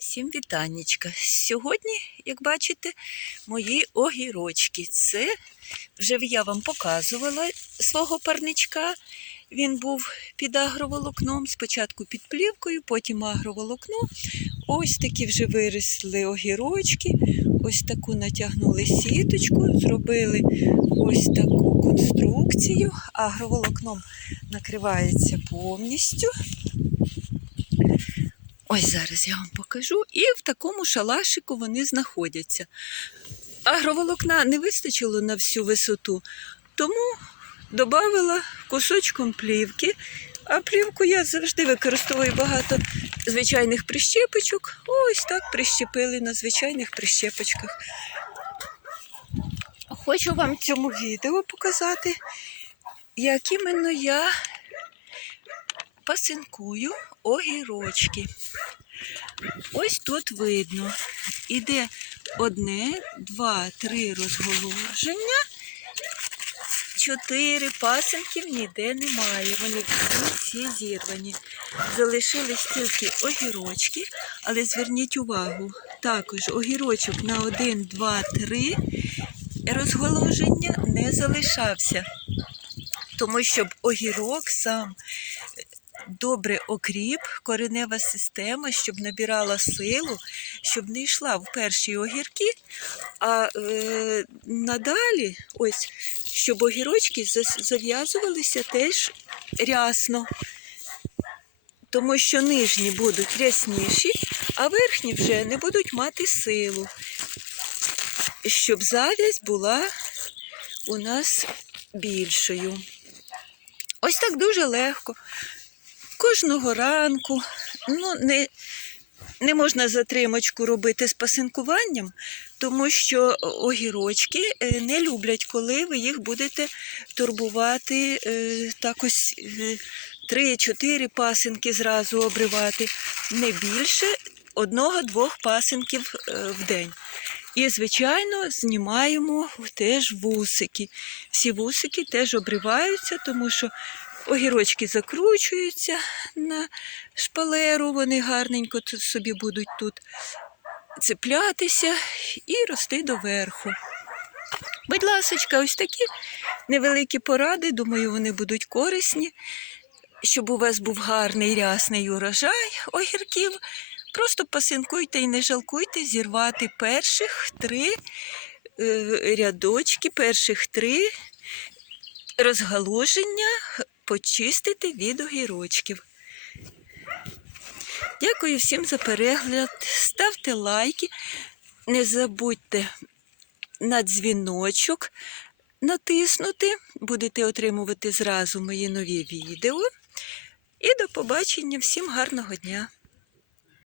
Всім вітаннячка. Сьогодні, як бачите, мої огірочки. Це вже я вам показувала свого парничка. Він був під агроволокном, спочатку під плівкою, потім агроволокно. Ось такі вже виросли огірочки. Ось таку натягнули сіточку, зробили ось таку конструкцію. Агроволокном накривається повністю. Ось зараз я вам покажу. І в такому шалашику вони знаходяться. Агроволокна не вистачило на всю висоту, тому додавала кусочком плівки. А плівку я завжди використовую багато звичайних прищепочок. Ось так прищепили на звичайних прищепочках. Хочу вам в цьому відео показати, як іменно я пасинкую огірочки. Ось тут видно. Іде одне, два, три розголуження, чотири пасинків ніде немає. Вони всі зірвані. Залишились тільки огірочки, але зверніть увагу, також огірочок на один, два, три розголуження не залишався. Тому щоб огірок сам добре окріп, коренева система, щоб набирала силу, щоб не йшла в перші огірки, а е, надалі, ось, щоб огірочки зав'язувалися теж рясно. Тому що нижні будуть рясніші, а верхні вже не будуть мати силу, щоб зав'язь була у нас більшою. Ось так дуже легко. Кожного ранку. Ну, не, не можна затримочку робити з пасинкуванням, тому що огірочки е, не люблять, коли ви їх будете турбувати е, так ось е, три-чотири пасинки зразу обривати. Не більше одного-двох пасинків е, в день. І, звичайно, знімаємо теж вусики. Всі вусики теж обриваються, тому що огірочки закручуються на шпалеру, вони гарненько собі будуть тут цеплятися і рости доверху. Будь ласочка, ось такі невеликі поради, думаю, вони будуть корисні, щоб у вас був гарний рясний урожай огірків. Просто пасинкуйте і не жалкуйте зірвати перших три е, рядочки, перших три розгалуження почистити від огірочків. Дякую всім за перегляд. Ставте лайки. Не забудьте на дзвіночок натиснути. Будете отримувати зразу мої нові відео. І до побачення. Всім гарного дня!